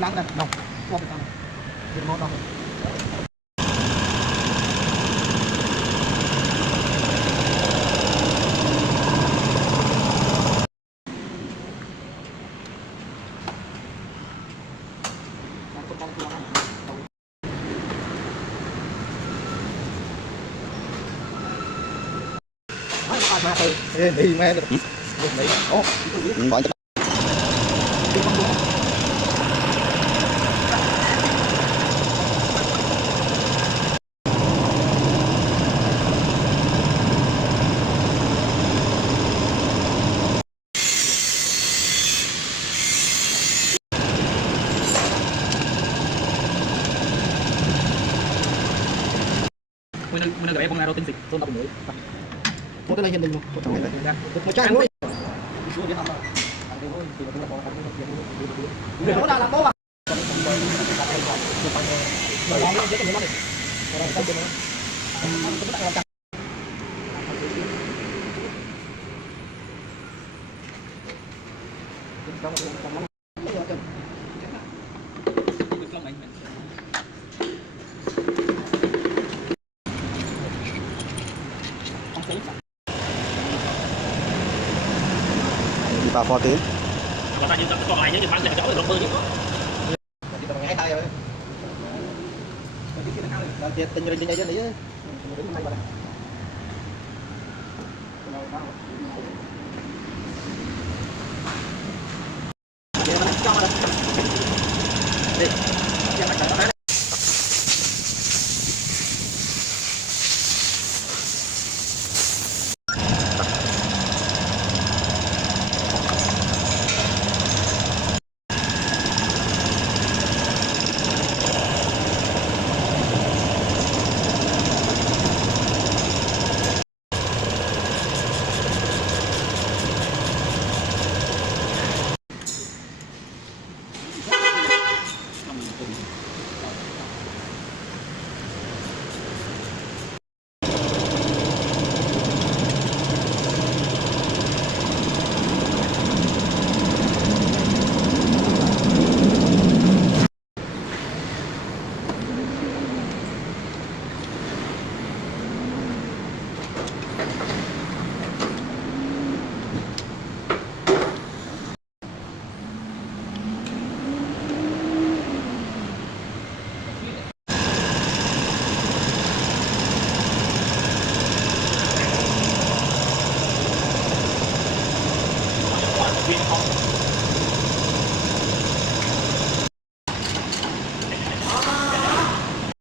nắng đây đồng không phải việc món đồng đi mẹ được gọi mình gửi bông nào tinh dịch tôi đọc mới một cái này hiện đình một trong này là một trang luôn nó là làm bố à vào phò tiếng và ta như còn lại những băng chỗ được bơi chứ ngay tay rồi tình rồi như vậy viên không